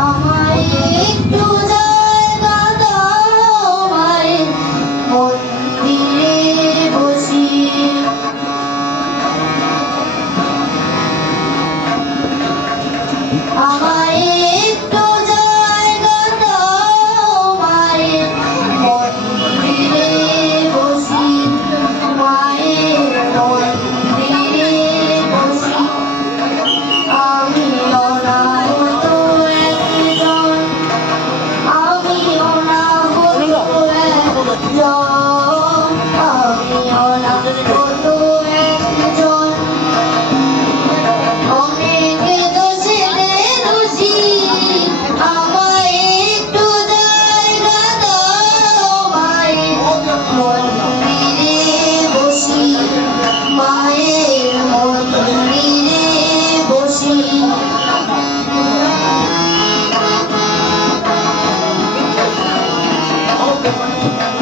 আমায় একটু volta.